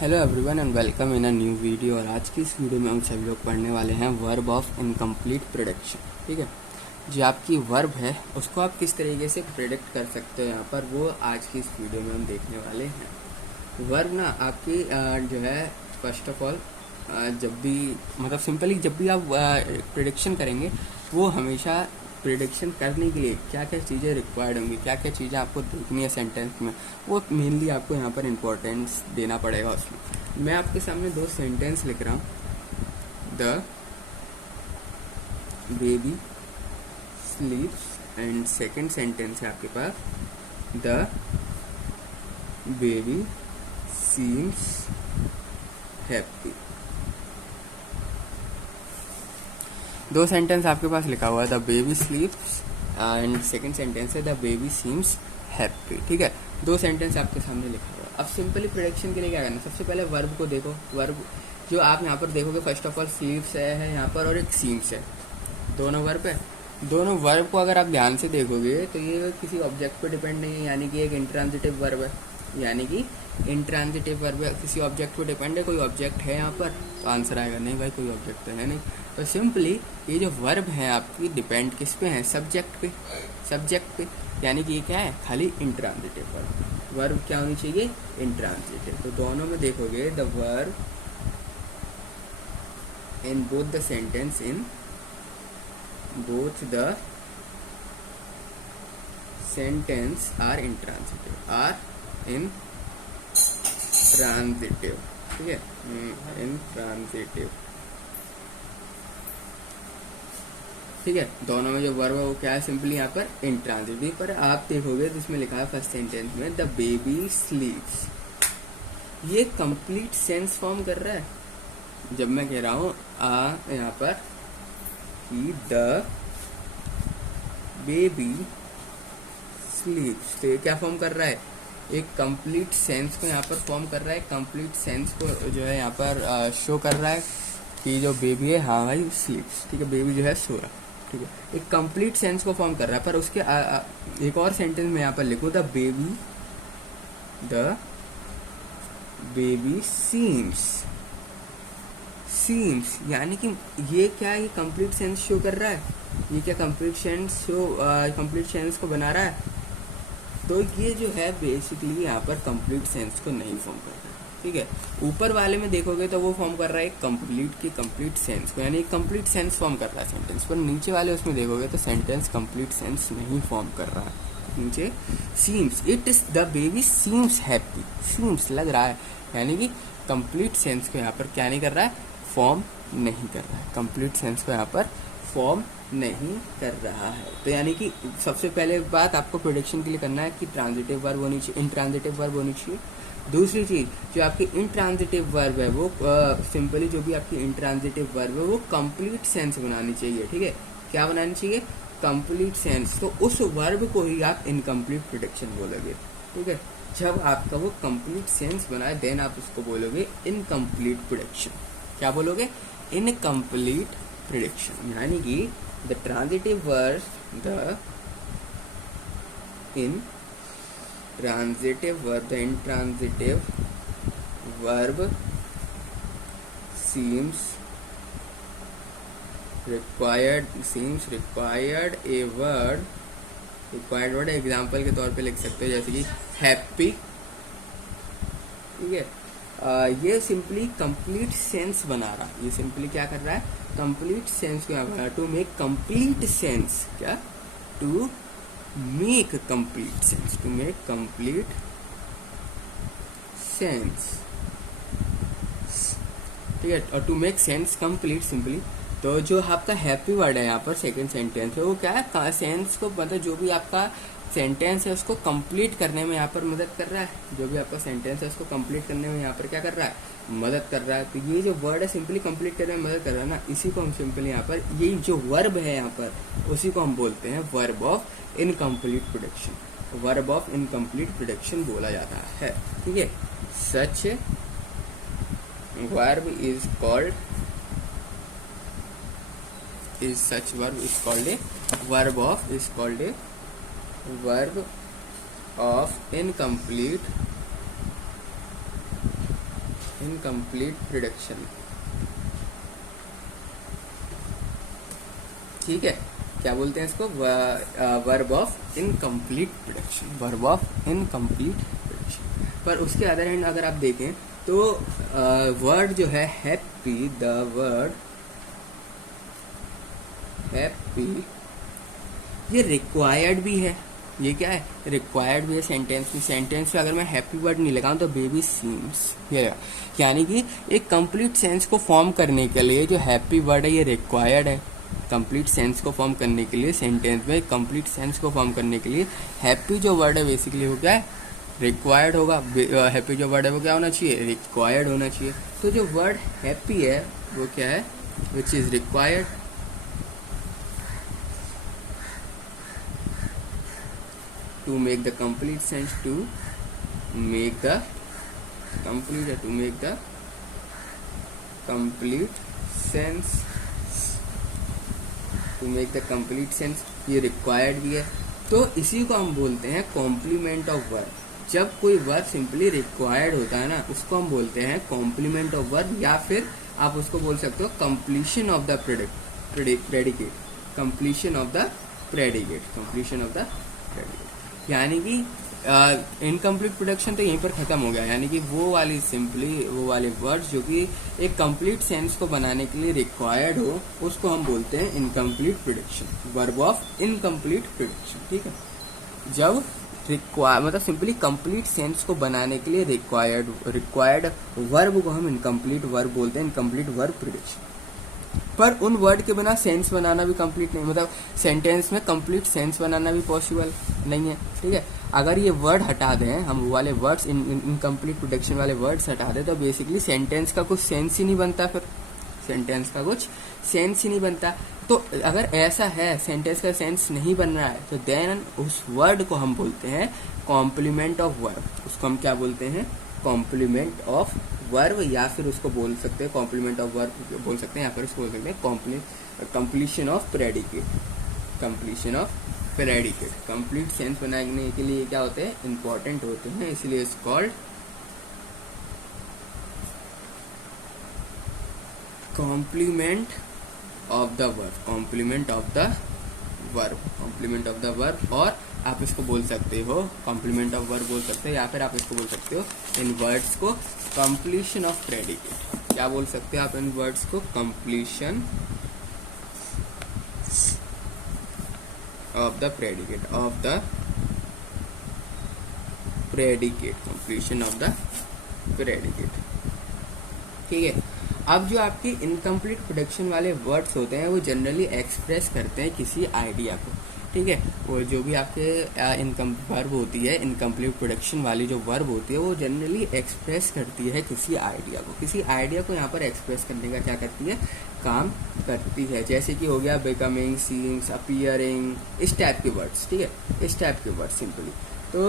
Hello everyone and welcome in a new video. और आज की इस वीडियो में हम सभी लोग पढ़ने वाले हैं वर्ब ऑफ इनकम्प्लीट प्रेडिक्शन। ठीक है, जो आपकी वर्ब है उसको आप किस तरीके से प्रेडिक्ट कर सकते हो यहाँ पर, वो आज की इस वीडियो में हम देखने वाले हैं। वर्ब ना आपकी जो है फर्स्ट ऑफ ऑल जब भी मतलब सिंपली जब भी आप प्रेडिक्शन करेंगे वो हमेशा प्रिडिक्शन करने के लिए क्या क्या चीज़ें रिक्वायर्ड होंगी, क्या क्या चीज़ें आपको देखनी है सेंटेंस में, वो मेनली आपको यहाँ पर इम्पोर्टेंस देना पड़ेगा उसमें। मैं आपके सामने दो सेंटेंस लिख रहा हूँ। The baby स्लीप्स and second sentence है आपके पास द बेबी सीम्स हैप्पी। दो सेंटेंस आपके पास लिखा हुआ है, the baby स्लीप्स and second sentence है द बेबी सीम्स हैप्पी। ठीक है, दो सेंटेंस आपके सामने लिखा हुआ है। अब सिंपली प्रेडिक्शन के लिए क्या करना, सबसे पहले वर्ब को देखो। वर्ब जो आप यहाँ पर देखोगे फर्स्ट ऑफ ऑल स्लीप्स है यहाँ पर और एक सीम्स है, दोनों वर्ब है। दोनों वर्ब को अगर आप ध्यान से देखोगे तो ये किसी ऑब्जेक्ट पे डिपेंड नहीं है, यानी कि एक इंट्रांजिटिव वर्ब है, यानी कि इंट्रांजिटिव वर्ब है, किसी ऑब्जेक्ट पे डिपेंड है। कोई ऑब्जेक्ट है यहाँ पर तो आंसर आएगा नहीं भाई, कोई ऑब्जेक्ट तो है नहीं। तो सिंपली ये जो वर्ब है आपकी डिपेंड किस पे है, सब्जेक्ट पे, सब्जेक्ट पे, यानी कि ये क्या है, खाली इंट्रांजिटिव वर्ब। वर्ब क्या होनी चाहिए, इंट्रांजिटिव। तो दोनों में देखोगे the verb in both the sentence, in both the sentence are intransitive, are intransitive। ठीक है, intransitive। ठीक है, दोनों में जो वर्ब है वो क्या है, सिंपली यहाँ पर इंट्रांजिटिव। पर आप देखोगे जिसमें लिखा है फर्स्ट सेंटेंस में द बेबी स्लीप्स, ये कंप्लीट सेंस फॉर्म कर रहा है। जब मैं कह रहा हूँ यहाँ पर कि द बेबी स्लीप्स, तो ये क्या फॉर्म कर रहा है, एक कंप्लीट सेंस को यहाँ पर फॉर्म कर रहा है। कंप्लीट सेंस को जो है यहाँ पर शो कर रहा है कि जो बेबी है, हाँ भाई स्लीप्स, ठीक है, बेबी जो है सो रहा। ठीक है, एक कंप्लीट सेंस को फॉर्म कर रहा है। पर उसके एक और सेंटेंस में यहाँ पर लिखूँ द बेबी सीम्स, यानी कि ये क्या है, ये कंप्लीट सेंस शो कर रहा है। ये क्या कंप्लीट सेंस को बना रहा है। तो ये जो है बेसिकली यहाँ पर कंप्लीट सेंस को नहीं फॉर्म कर रहा है। ठीक है, ऊपर वाले में देखोगे तो वो फॉर्म कर रहा है कंप्लीट सेंस को, यानी कंप्लीट सेंस फॉर्म कर रहा है सेंटेंस। पर नीचे वाले उसमें देखोगे तो सेंटेंस कंप्लीट सेंस नहीं फॉर्म कर रहा है। नीचे seems, it is the baby seems happy, seems लग रहा है, यानी कि कंप्लीट सेंस को यहाँ पर क्या नहीं कर रहा है, फॉर्म नहीं कर रहा है। कंप्लीट सेंस को यहाँ पर फॉर्म नहीं कर रहा है। तो यानी कि सबसे पहले बात आपको प्रेडिक्शन के लिए करना है कि ट्रांजिटिव वर्ब होनी चाहिए, इंट्रांजिटिव वर्ब होनी चाहिए। दूसरी चीज, जो आपकी इंट्रांजिटिव वर्ब है वो सिंपली जो भी आपकी इंट्रांजिटिव वर्ब है वो कंप्लीट सेंस बनानी चाहिए। ठीक है, क्या बनानी चाहिए, कंप्लीट सेंस। तो उस वर्ब को ही आप इनकम्प्लीट प्रेडिक्शन बोलोगे। ठीक है, जब आपका वो कंप्लीट सेंस बनाए देन आप उसको बोलोगे इनकम्प्लीट प्रेडिक्शन। क्या बोलोगे, इनकम्प्लीट प्रेडिक्शन, यानी कि the transitive verb, the intransitive verb seems required a word example के तौर पे लिख सकते हो, जैसे कि हैप्पी। ठीक है, ये सिंपली कंप्लीट सेंस बना रहा है। ये सिंपली क्या कर रहा है, कंप्लीट सेंस को यहाँ बना रहा है। टू मेक कंप्लीट सेंस, क्या, to make complete sense, to make complete sense. ठीक है, और to make sense complete simply. तो जो आपका हैप्पी वर्ड है यहाँ पर सेकंड सेंटेंस है वो क्या है, सेंस को मतलब जो भी आपका सेंटेंस है उसको कंप्लीट करने में यहाँ पर मदद कर रहा है। जो भी आपका सेंटेंस है उसको कंप्लीट करने में यहाँ पर क्या कर रहा है, मदद कर रहा है। तो ये जो वर्ड है सिंपली कंप्लीट करने में मदद कर रहा है ना, इसी को हम सिंपली यहाँ पर, ये जो वर्ब है यहाँ पर उसी को हम बोलते हैं verb of incomplete prediction. Verb of incomplete prediction बोला जाता है। ठीक है, such verb is called such verb is called a verb of incomplete incomplete production, ठीक है, क्या बोलते हैं इसको, verb of incomplete production, verb of incomplete production. पर उसके अदर हैंड अगर आप देखें तो वर्ड जो है हैप्पी, द वर्ड हैप्पी, ये रिक्वायर्ड भी है, ये क्या है, रिक्वायर्ड भी है सेंटेंस में। सेंटेंस में अगर मैं हैप्पी वर्ड नहीं लगाऊं तो बेबी सीम्स, ये यानी कि एक कंप्लीट सेंस को फॉर्म करने के लिए जो हैप्पी वर्ड है ये रिक्वायर्ड है। कंप्लीट सेंस को फॉर्म करने के लिए, सेंटेंस में कंप्लीट सेंस को फॉर्म करने के लिए हैप्पी जो वर्ड है बेसिकली वो क्या है, रिक्वायर्ड होगा। हैप्पी जो वर्ड है वो क्या होना चाहिए, रिक्वायर्ड होना चाहिए। तो जो वर्ड हैप्पी है वो क्या है, which is required. To make the complete sense, to make the complete, to make the complete sense, to make the complete sense, ये रिक्वायर्ड भी है। तो इसी को हम बोलते हैं कॉम्प्लीमेंट ऑफ वर्ब। जब कोई वर्ब सिंपली रिक्वायर्ड होता है ना, उसको हम बोलते हैं कॉम्प्लीमेंट ऑफ वर्ब, या फिर आप उसको बोल सकते हो completion of the predicate, completion of the predicate, completion of the predicate. यानी कि इनकम्प्लीट प्रोडक्शन तो यहीं पर खत्म हो गया, यानी कि वो वाली सिंपली वो वाले वर्ड्स जो कि एक कंप्लीट सेंस को बनाने के लिए रिक्वायर्ड हो, उसको हम बोलते हैं incomplete production, verb of incomplete production, ठीक है। जब मतलब सिंपली कंप्लीट सेंस को बनाने के लिए रिक्वायर्ड वर्ब को हम इनकम्प्लीट वर्ब बोलते हैं, इनकम्प्लीट वर्ब प्रोडक्शन। पर उन वर्ड के बिना सेंस बनाना भी कंप्लीट नहीं, मतलब सेंटेंस में कंप्लीट सेंस बनाना भी पॉसिबल नहीं है, ठीक है। अगर ये वर्ड हटा दें हम, वो वाले वर्ड्स, इनकम्प्लीट प्रोडक्शन वाले वर्ड्स हटा दें, तो बेसिकली सेंटेंस का कुछ सेंस ही नहीं बनता, फिर सेंटेंस का कुछ सेंस ही नहीं बनता। तो अगर ऐसा है, सेंटेंस का सेंस नहीं बन रहा है, तो देन उस वर्ड को हम बोलते हैं कॉम्प्लीमेंट ऑफ वर्ब। उसको हम क्या बोलते हैं, कॉम्प्लीमेंट ऑफ वर्ब, या फिर उसको बोल सकते हैं कॉम्प्लीमेंट ऑफ वर्ब बोल सकते हैं, या फिर उसको बोल सकते हैं completion of predicate, completion of predicate. Complete sense बनाने के लिए क्या होते हैं, इंपॉर्टेंट होते हैं, इसलिए it's called complement of the verb, complement of the verb, complement of the verb. और आप इसको बोल सकते हो कॉम्प्लीमेंट ऑफ वर्ब बोल सकते हो, या फिर आप इसको बोल सकते हो इन वर्ड्स को कंप्लीशन ऑफ प्रेडिकेट। क्या बोल सकते हो आप इन वर्ड्स को, completion of the predicate, of the predicate, completion of the predicate, ठीक है। अब जो आपकी इनकम्प्लीट प्रोडक्शन वाले वर्ड्स होते हैं वो जनरली एक्सप्रेस करते हैं किसी आइडिया को, ठीक है। वो जो भी आपके वर्ब होती है, इनकम्प्लीट प्रोडक्शन वाली जो वर्ब होती है वो जनरली एक्सप्रेस करती है किसी आइडिया को, किसी आइडिया को यहाँ पर एक्सप्रेस करने का क्या करती है, काम करती है। जैसे कि हो गया बिकमिंग, सीइंग, अपीयरिंग, इस टाइप के वर्ड्स, ठीक है, इस टाइप के वर्ड्स सिंपली। तो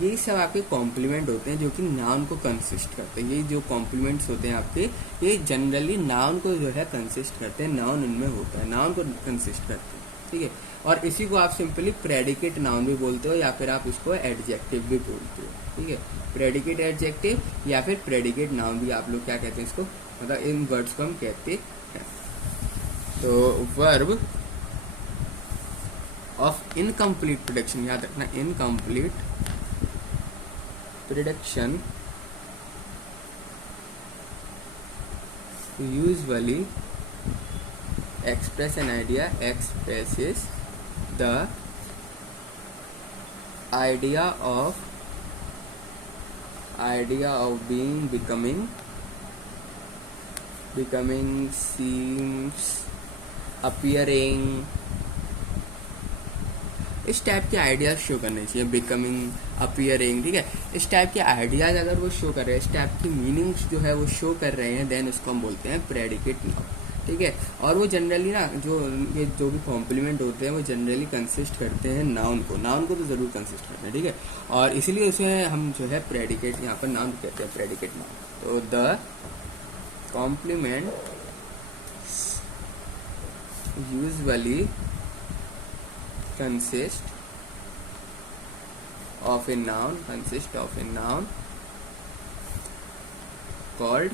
ये सब आपके कॉम्प्लीमेंट होते हैं जो कि नाउन को कंसिस्ट करते हैं। ये जो कॉम्प्लीमेंट्स होते हैं आपके, ये जनरली नाउन को जो है कंसिस्ट करते हैं, नाउन उनमें होता है, नाउन को कंसिस्ट करते हैं, ठीक है। और इसी को आप सिंपली प्रेडिकेट नाउन भी बोलते हो, या फिर आप इसको एडजेक्टिव भी बोलते हो, ठीक है। प्रेडिकेट एडजेक्टिव या फिर प्रेडिकेट नाउन भी आप लोग क्या कहते हैं इसको, मतलब इन वर्ड्स को हम कहते हैं। तो वर्ब ऑफ इनकम्प्लीट प्रोडक्शन, याद रखना, incomplete production usually express an idea, expresses the idea of being, becoming, seems, appearing, इस टाइप के आइडियाज शो करने चाहिए, बिकमिंग, अपीयरिंग, ठीक है। इस टाइप के आइडियाज अगर वो शो कर रहे हैं, इस टाइप की मीनिंग्स जो है वो शो कर रहे हैं, देन उसको हम बोलते हैं प्रेडिकेट नाउन, ठीक है। और वो जनरली ना जो भी कॉम्प्लीमेंट होते हैं वो जनरली कंसिस्ट करते हैं नाउन को तो जरूर कंसिस्ट करते हैं, ठीक है। और इसीलिए उसे हम जो है प्रेडिकेट, यहाँ पर नाउन कहते हैं प्रेडिकेट नाउन। तो the complement usually consist of a noun called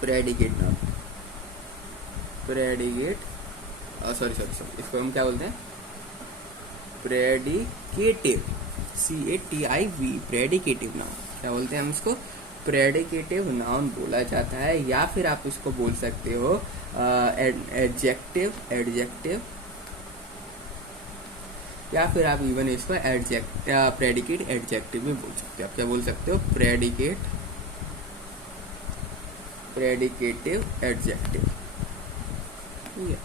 predicate noun. Predicate sorry, इसको हम क्या बोलते हैं? Predicative, CATIV, predicative noun. क्या बोलते हैं हम इसको? प्रेडिकेटिव नाउन बोला जाता है। या फिर आप इसको बोल सकते हो एडजेक्टिव, या फिर आप इवन इसको प्रेडिकेट एडजेक्टिव भी बोल सकते हो। आप क्या बोल सकते हो? Predicative adjective. ठीक है,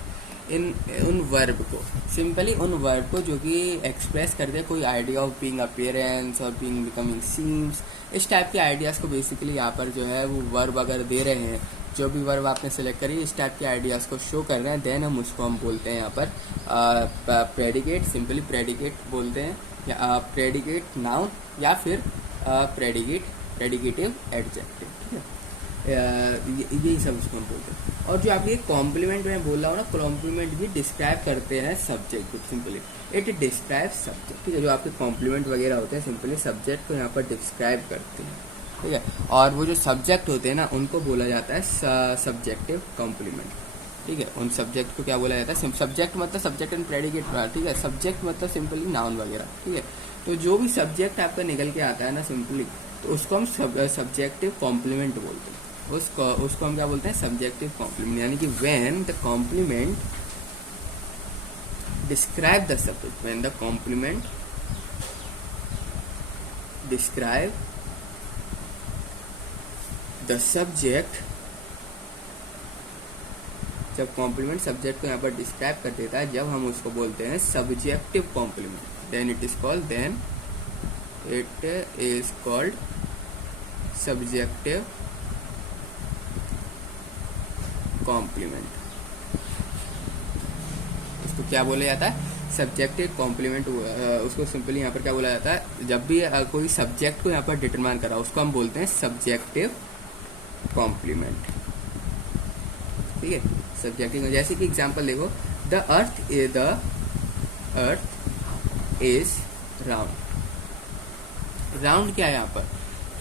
उन वर्ब को, सिंपली उन वर्ब को जो कि एक्सप्रेस करते हैं कोई आइडिया ऑफ बीइंग अपीयरेंस और बीइंग बिकमिंग सीम्स, इस टाइप के आइडियाज़ को बेसिकली यहाँ पर जो है वो वर्ब अगर दे रहे हैं, जो भी वर्ब आपने सेलेक्ट करी इस टाइप के आइडियाज़ को शो कर रहे हैं, देन हम उसको हम बोलते हैं यहाँ पर प्रेडिकेट, सिंपली प्रेडिकेट बोलते हैं, या प्रेडिकेट नाउन, या फिर प्रेडिकेटिव एडजेक्टिव। ठीक है, यही सब उसको हम बोलते हैं। और जो आप ये कॉम्प्लीमेंट में बोल रहा हूँ ना, कॉम्प्लीमेंट भी डिस्क्राइब करते हैं सब्जेक्ट को, सिंपली इट डिस्क्राइब सब्जेक्ट। ठीक है, जो आपके कॉम्प्लीमेंट वगैरह होते हैं सिंपली सब्जेक्ट को यहाँ पर डिस्क्राइब करते हैं। ठीक है, और वो जो सब्जेक्ट होते हैं ना उनको बोला जाता है सब्जेक्टिव कॉम्प्लीमेंट। ठीक है, उन सब्जेक्ट को क्या बोला जाता है? सब्जेक्ट मतलब सब्जेक्ट एंड प्रेडिकेट। ठीक है, सब्जेक्ट मतलब सिंपली नाउन वगैरह। ठीक है, तो जो भी सब्जेक्ट आपका निकल के आता है ना सिंपली, तो उसको हम सब्जेक्टिव कॉम्प्लीमेंट बोलते हैं। उसको हम क्या बोलते हैं? Subjective complement. यानी कि when the complement describe the subject, when the complement describe the subject, जब कॉम्प्लीमेंट सब्जेक्ट को यहाँ पर डिस्क्राइब कर देता है, जब हम उसको बोलते हैं subjective complement, then it is called subjective complement. उसको क्या बोला जाता है? Subjective complement. उसको सिंपली यहाँ पर क्या बोला जाता है? जब भी कोई सब्जेक्ट को यहाँ पर डिटरमाइन करा उसको हम बोलते हैं सब्जेक्टिव कॉम्प्लीमेंट। ठीक है, सब्जेक्टिव। जैसे कि एग्जांपल देखो, the earth is round. Round क्या है यहाँ पर?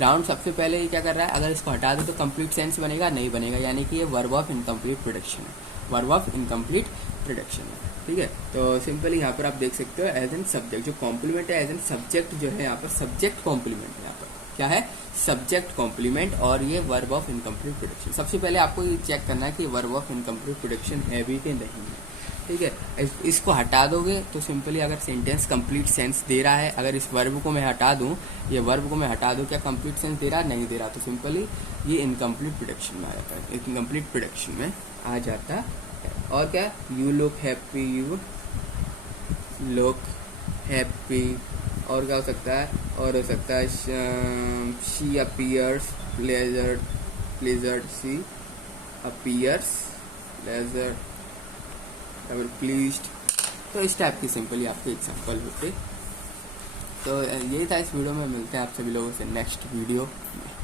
राउंड सबसे पहले ये क्या कर रहा है? अगर इसको हटा दो तो कंप्लीट सेंस बनेगा? नहीं बनेगा, यानी कि ये वर्ब ऑफ इनकम्प्लीट प्रोडक्शन है, वर्ब ऑफ इनकम्प्लीट प्रोडक्शन है। ठीक है, तो सिंपली यहाँ पर आप देख सकते हो एज एन सब्जेक्ट, जो कॉम्प्लीमेंट है एज एन सब्जेक्ट जो है यहाँ पर सब्जेक्ट कॉम्प्लीमेंट है। यहाँ पर क्या है? सब्जेक्ट कॉम्प्लीमेंट, और ये वर्ब ऑफ इनकम्प्लीट प्रोडक्शन। सबसे पहले आपको ये चेक करना है कि वर्ब ऑफ इनकम्प्लीट प्रोडक्शन है भी कि नहीं है। ठीक है, इसको हटा दोगे तो सिंपली अगर सेंटेंस कंप्लीट सेंस दे रहा है, अगर इस वर्ब को मैं हटा दूं, ये वर्ब को मैं हटा दूं, क्या कंप्लीट सेंस दे रहा है? नहीं दे रहा, तो सिंपली ये इनकम्प्लीट प्रोडक्शन में आ जाता है, इनकम्प्लीट प्रोडक्शन में आ जाता है। और क्या? यू लुक हैप्पी, और क्या हो सकता है? और हो सकता है she appears pleasured, she appears pleased. तो इस टाइप की सिंपली आपके एग्जांपल होते। तो यही था इस वीडियो में। मिलते हैं आप सभी लोगों से नेक्स्ट वीडियो में।